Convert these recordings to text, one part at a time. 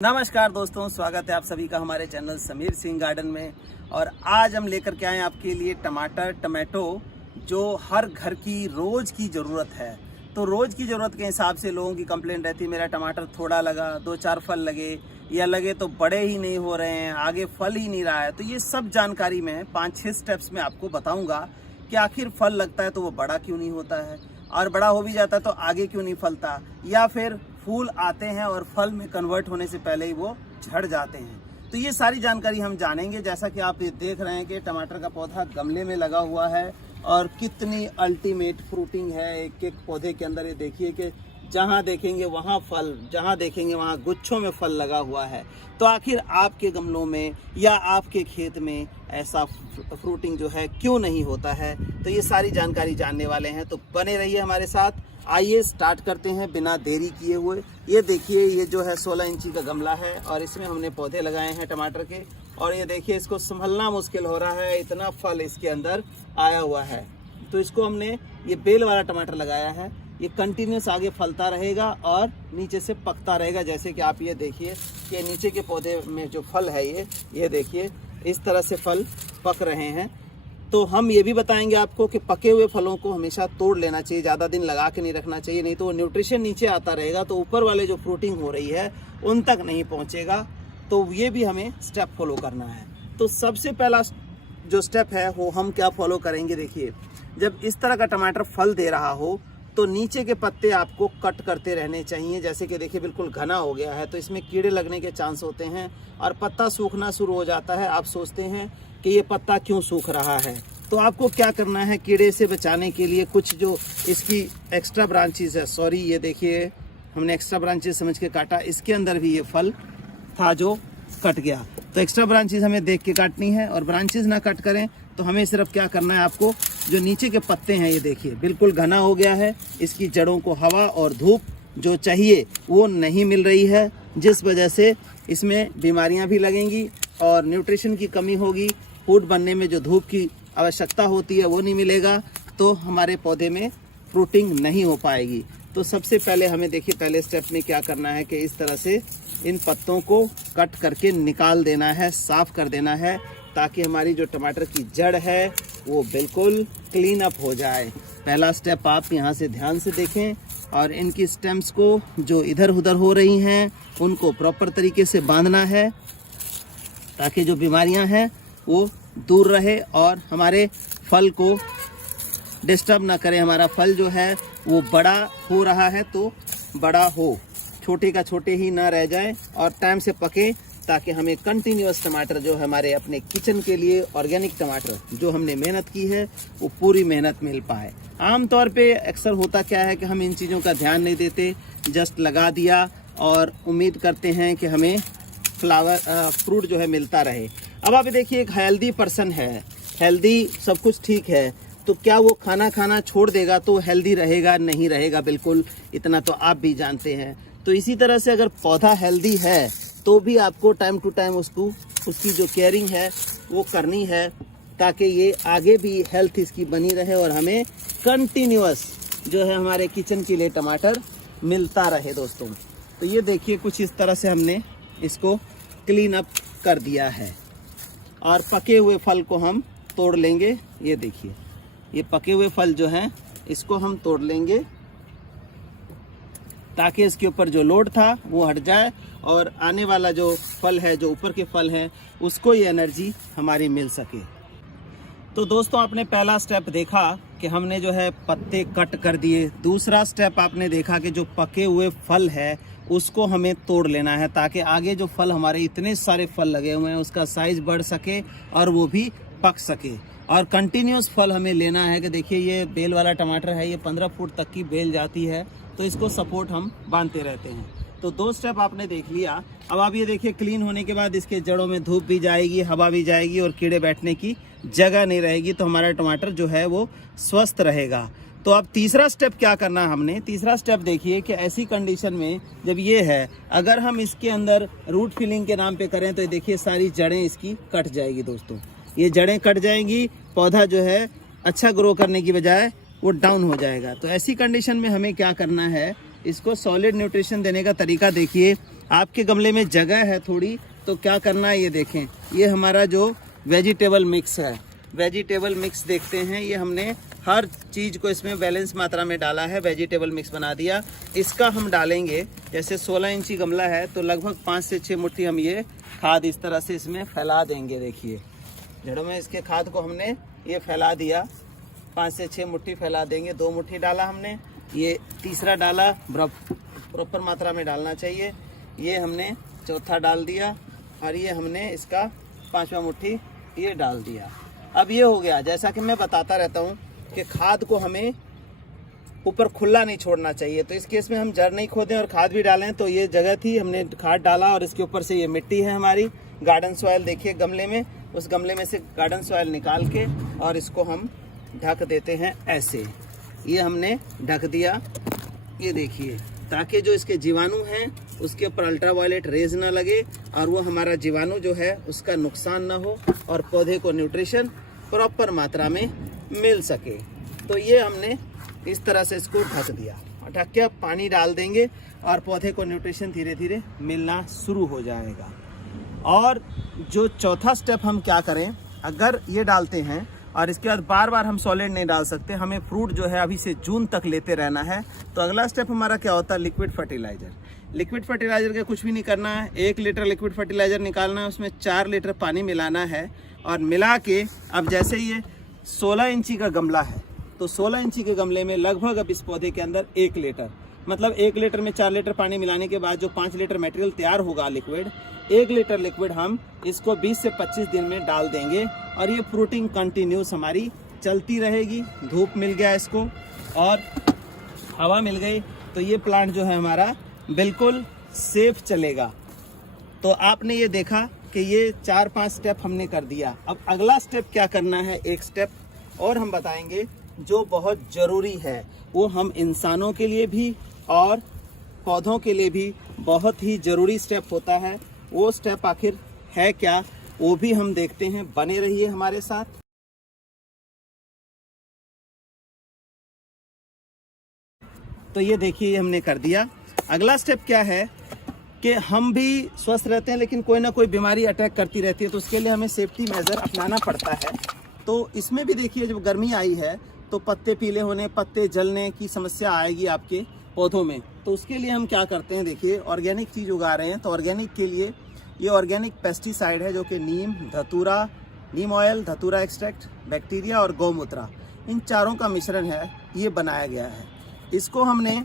नमस्कार दोस्तों, स्वागत है आप सभी का हमारे चैनल समीर सिंह गार्डन में। और आज हम लेकर के आए आपके लिए टमाटो जो हर घर की रोज़ की ज़रूरत है। तो रोज़ की ज़रूरत के हिसाब से लोगों की कंप्लेंट रहती है मेरा टमाटर थोड़ा लगा, 2-4 फल लगे या लगे तो बड़े ही नहीं हो रहे हैं, आगे फल ही नहीं रहा है। तो ये सब जानकारी मैं 5-6 स्टेप्स में आपको बताऊँगा कि आखिर फल लगता है तो वो बड़ा क्यों नहीं होता है, और बड़ा हो भी जाता है तो आगे क्यों नहीं फलता, या फिर फूल आते हैं और फल में कन्वर्ट होने से पहले ही वो झड़ जाते हैं। तो ये सारी जानकारी हम जानेंगे। जैसा कि आप ये देख रहे हैं कि टमाटर का पौधा गमले में लगा हुआ है और कितनी अल्टीमेट फ्रूटिंग है एक एक पौधे के अंदर। ये देखिए कि जहाँ देखेंगे वहाँ फल, जहाँ देखेंगे वहाँ गुच्छों में फल लगा हुआ है। तो आखिर आपके गमलों में या आपके खेत में ऐसा फ्रूटिंग जो है क्यों नहीं होता है, तो ये सारी जानकारी जानने वाले हैं। तो बने रहिए हमारे साथ। आइए स्टार्ट करते हैं बिना देरी किए हुए। ये देखिए, ये जो है 16 इंची का गमला है और इसमें हमने पौधे लगाए हैं टमाटर के। और ये देखिए, इसको संभलना मुश्किल हो रहा है, इतना फल इसके अंदर आया हुआ है। तो इसको हमने ये बेल वाला टमाटर लगाया है। ये कंटिन्यूस आगे फलता रहेगा और नीचे से पकता रहेगा। जैसे कि आप ये देखिए कि नीचे के पौधे में जो फल है ये देखिए इस तरह से फल पक रहे हैं। तो हम ये भी बताएंगे आपको कि पके हुए फलों को हमेशा तोड़ लेना चाहिए, ज़्यादा दिन लगा के नहीं रखना चाहिए, नहीं तो वो न्यूट्रिशन नीचे आता रहेगा तो ऊपर वाले जो फ्रूटिंग हो रही है उन तक नहीं पहुंचेगा। तो ये भी हमें स्टेप फॉलो करना है। तो सबसे पहला जो स्टेप है वो हम क्या फॉलो करेंगे, देखिए जब इस तरह का टमाटर फल दे रहा हो तो नीचे के पत्ते आपको कट करते रहने चाहिए। जैसे कि देखिए बिल्कुल घना हो गया है तो इसमें कीड़े लगने के चांस होते हैं और पत्ता सूखना शुरू हो जाता है। आप सोचते हैं कि ये पत्ता क्यों सूख रहा है, तो आपको क्या करना है कीड़े से बचाने के लिए कुछ जो इसकी एक्स्ट्रा ब्रांचेस है, सॉरी ये देखिए हमने एक्स्ट्रा ब्रांचेस समझ के काटा, इसके अंदर भी ये फल था जो कट गया। तो एक्स्ट्रा ब्रांचेस हमें देख के काटनी है और ब्रांचेस ना कट करें तो हमें सिर्फ क्या करना है, आपको जो नीचे के पत्ते हैं ये देखिए बिल्कुल घना हो गया है, इसकी जड़ों को हवा और धूप जो चाहिए वो नहीं मिल रही है, जिस वजह से इसमें बीमारियां भी लगेंगी और न्यूट्रिशन की कमी होगी। फूड बनने में जो धूप की आवश्यकता होती है वो नहीं मिलेगा तो हमारे पौधे में फ्रूटिंग नहीं हो पाएगी। तो सबसे पहले हमें देखिए पहले स्टेप में क्या करना है कि इस तरह से इन पत्तों को कट करके निकाल देना है, साफ कर देना है, ताकि हमारी जो टमाटर की जड़ है वो बिल्कुल क्लीन अप हो जाए। पहला स्टेप आप यहाँ से ध्यान से देखें और इनकी स्टेम्स को जो इधर उधर हो रही हैं उनको प्रॉपर तरीके से बांधना है ताकि जो बीमारियां हैं वो दूर रहे और हमारे फल को डिस्टर्ब ना करें। हमारा फल जो है वो बड़ा हो रहा है तो बड़ा हो, छोटे का छोटे ही ना रह जाए और टाइम से पके, ताकि हमें कंटिन्यूअस टमाटर जो हमारे अपने किचन के लिए ऑर्गेनिक टमाटर जो हमने मेहनत की है वो पूरी मेहनत मिल पाए। आमतौर पे अक्सर होता क्या है कि हम इन चीज़ों का ध्यान नहीं देते, जस्ट लगा दिया और उम्मीद करते हैं कि हमें फ्रूट जो है मिलता रहे। अब आप देखिए एक हेल्दी पर्सन है, हेल्दी सब कुछ ठीक है, तो क्या वो खाना छोड़ देगा तो हेल्दी रहेगा? नहीं रहेगा बिल्कुल, इतना तो आप भी जानते हैं। तो इसी तरह से अगर पौधा हेल्दी है तो भी आपको टाइम टू टाइम उसकी जो केयरिंग है वो करनी है, ताकि ये आगे भी हेल्थ इसकी बनी रहे और हमें कंटिन्यूअस जो है हमारे किचन के लिए टमाटर मिलता रहे दोस्तों। तो ये देखिए कुछ इस तरह से हमने इसको क्लीन अप कर दिया है और पके हुए फल को हम तोड़ लेंगे। ये देखिए ये पके हुए फल जो हैं इसको हम तोड़ लेंगे ताकि इसके ऊपर जो लोड था वो हट जाए और आने वाला जो फल है, जो ऊपर के फल हैं, उसको ये एनर्जी हमारी मिल सके। तो दोस्तों आपने पहला स्टेप देखा कि हमने जो है पत्ते कट कर दिए। दूसरा स्टेप आपने देखा कि जो पके हुए फल है उसको हमें तोड़ लेना है ताकि आगे जो फल हमारे इतने सारे फल लगे हुए हैं उसका साइज बढ़ सके और वो भी पक सके। और कंटिन्यूस फल हमें लेना है कि देखिए ये बेल वाला टमाटर है, ये 15 फुट तक की बेल जाती है तो इसको सपोर्ट हम बांधते रहते हैं। तो 2 स्टेप आपने देख लिया। अब आप ये देखिए क्लीन होने के बाद इसके जड़ों में धूप भी जाएगी, हवा भी जाएगी और कीड़े बैठने की जगह नहीं रहेगी, तो हमारा टमाटर जो है वो स्वस्थ रहेगा। तो अब तीसरा स्टेप क्या करना है हमने, तीसरा स्टेप देखिए कि ऐसी कंडीशन में जब ये है, अगर हम इसके अंदर रूट फिलिंग के नाम पे करें तो देखिए सारी जड़ें इसकी कट जाएगी दोस्तों। ये जड़ें कट जाएंगी, पौधा जो है अच्छा ग्रो करने की बजाय वो डाउन हो जाएगा। तो ऐसी कंडीशन में हमें क्या करना है, इसको सॉलिड न्यूट्रिशन देने का तरीका देखिए। आपके गमले में जगह है थोड़ी, तो क्या करना है ये देखें, ये हमारा जो वेजिटेबल मिक्स है, वेजिटेबल मिक्स देखते हैं, ये हमने हर चीज़ को इसमें बैलेंस मात्रा में डाला है, वेजिटेबल मिक्स बना दिया। इसका हम डालेंगे, जैसे 16 इंची गमला है तो लगभग 5 से 6 मुट्ठी हम ये खाद इस तरह से इसमें फैला देंगे। देखिए जड़ों में इसके खाद को हमने ये फैला दिया, 5 से 6 मुट्ठी फैला देंगे। 2 मुट्ठी डाला हमने, ये तीसरा डाला, प्रॉपर मात्रा में डालना चाहिए। ये हमने चौथा डाल दिया और ये हमने इसका 5वां मुट्ठी ये डाल दिया। अब ये हो गया। जैसा कि मैं बताता रहता हूँ कि खाद को हमें ऊपर खुला नहीं छोड़ना चाहिए, तो इस केस में हम जड़ नहीं खोदें और खाद भी डालें। तो ये जगह थी, हमने खाद डाला और इसके ऊपर से ये मिट्टी है हमारी गार्डन सॉइल, देखिए गमले में, उस गमले में से गार्डन सॉइल निकाल के और इसको हम ढक देते हैं ऐसे। ये हमने ढक दिया, ये देखिए, ताकि जो इसके जीवाणु हैं उसके ऊपर अल्ट्रावायलेट रेज ना लगे और वो हमारा जीवाणु जो है उसका नुकसान ना हो और पौधे को न्यूट्रिशन प्रॉपर मात्रा में मिल सके। तो ये हमने इस तरह से इसको ढक दिया और ढक के पानी डाल देंगे और पौधे को न्यूट्रिशन धीरे धीरे मिलना शुरू हो जाएगा। और जो चौथा स्टेप हम क्या करें, अगर ये डालते हैं और इसके बाद बार बार हम सॉलिड नहीं डाल सकते, हमें फ्रूट जो है अभी से जून तक लेते रहना है, तो अगला स्टेप हमारा क्या होता है, लिक्विड फर्टिलाइजर। लिक्विड फर्टिलाइजर का कुछ भी नहीं करना है, 1 लीटर लिक्विड फर्टिलाइजर निकालना है, उसमें 4 लीटर पानी मिलाना है और मिला के अब जैसे ये 16 इंची का गमला है तो 16 इंची के गमले में लगभग अब इस पौधे के अंदर 1 लीटर, मतलब 1 लीटर में 4 लीटर पानी मिलाने के बाद जो 5 लीटर मटेरियल तैयार होगा लिक्विड, 1 लीटर लिक्विड हम इसको 20 से 25 दिन में डाल देंगे और ये फ्रूटिंग कंटिन्यूस हमारी चलती रहेगी। धूप मिल गया इसको और हवा मिल गई तो ये प्लांट जो है हमारा बिल्कुल सेफ चलेगा। तो आपने ये देखा कि ये 4-5 स्टेप हमने कर दिया। अब अगला स्टेप क्या करना है, एक स्टेप और हम बताएंगे जो बहुत ज़रूरी है, वो हम इंसानों के लिए भी और पौधों के लिए भी बहुत ही ज़रूरी स्टेप होता है। वो स्टेप आखिर है क्या, वो भी हम देखते हैं, बने रहिए हमारे साथ। तो ये देखिए हमने कर दिया। अगला स्टेप क्या है कि हम भी स्वस्थ रहते हैं लेकिन कोई ना कोई बीमारी अटैक करती रहती है, तो उसके लिए हमें सेफ्टी मेजर अपनाना पड़ता है। तो इसमें भी देखिए जब गर्मी आई है तो पत्ते पीले होने, पत्ते जलने की समस्या आएगी आपके पौधों में। तो उसके लिए हम क्या करते हैं, देखिए ऑर्गेनिक चीज़ उगा रहे हैं, तो ऑर्गेनिक के लिए ये ऑर्गेनिक पेस्टिसाइड है जो कि नीम, धतूरा, नीम ऑयल, धतूरा एक्सट्रैक्ट, बैक्टीरिया और गौमूत्र, इन चारों का मिश्रण है, ये बनाया गया है। इसको हमने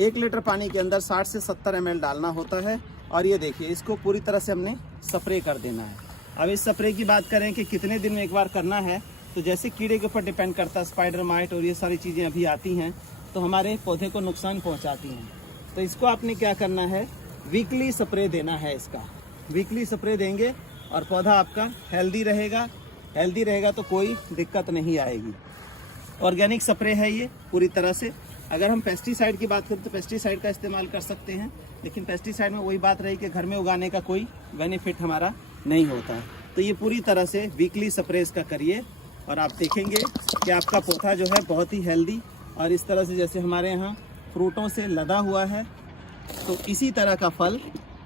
1 लीटर पानी के अंदर 60 से 70 ml डालना होता है और ये देखिए इसको पूरी तरह से हमने स्प्रे कर देना है। अब इस स्प्रे की बात करें कि कितने दिन में एक बार करना है, तो जैसे कीड़े के ऊपर डिपेंड करता है, स्पाइडर माइट और ये सारी चीज़ें अभी आती हैं तो हमारे पौधे को नुकसान पहुंचाती हैं। तो इसको आपने क्या करना है, वीकली स्प्रे देना है। इसका वीकली स्प्रे देंगे और पौधा आपका हेल्दी रहेगा तो कोई दिक्कत नहीं आएगी। ऑर्गेनिक स्प्रे है ये पूरी तरह से। अगर हम पेस्टिसाइड की बात करें तो पेस्टिसाइड का इस्तेमाल कर सकते हैं, लेकिन पेस्टिसाइड में वही बात रही कि घर में उगाने का कोई बेनिफिट हमारा नहीं होता है। तो ये पूरी तरह से वीकली स्प्रे इसका करिए और आप देखेंगे कि आपका पौधा जो है बहुत ही हेल्दी और इस तरह से जैसे हमारे यहाँ फ्रूटों से लदा हुआ है, तो इसी तरह का फल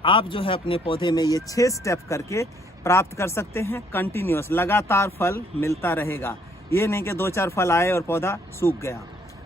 आप जो है अपने पौधे में ये 6 स्टेप करके प्राप्त कर सकते हैं। कंटिन्यूस लगातार फल मिलता रहेगा, ये नहीं कि 2-4 फल आए और पौधा सूख गया।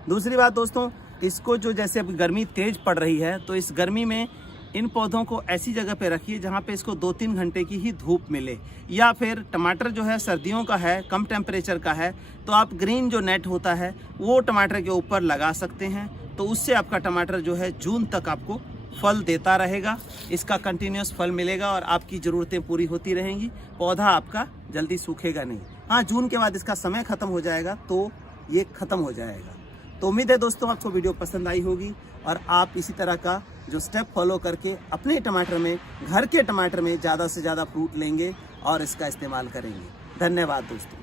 दूसरी बात दोस्तों, इसको जो जैसे अब गर्मी तेज पड़ रही है तो इस गर्मी में इन पौधों को ऐसी जगह पे रखिए जहाँ पे इसको 2-3 घंटे की ही धूप मिले, या फिर टमाटर जो है सर्दियों का है, कम टेम्परेचर का है, तो आप ग्रीन जो नेट होता है वो टमाटर के ऊपर लगा सकते हैं। तो उससे आपका टमाटर जो है जून तक आपको फल देता रहेगा, इसका कंटिन्यूस फल मिलेगा और आपकी ज़रूरतें पूरी होती रहेंगी, पौधा आपका जल्दी सूखेगा नहीं। हाँ, जून के बाद इसका समय ख़त्म हो जाएगा तो ये ख़त्म हो जाएगा। तो उम्मीद है दोस्तों आपको वीडियो पसंद आई होगी और आप इसी तरह का जो स्टेप फॉलो करके अपने टमाटर में, घर के टमाटर में ज़्यादा से ज़्यादा फ्रूट लेंगे और इसका इस्तेमाल करेंगे। धन्यवाद दोस्तों।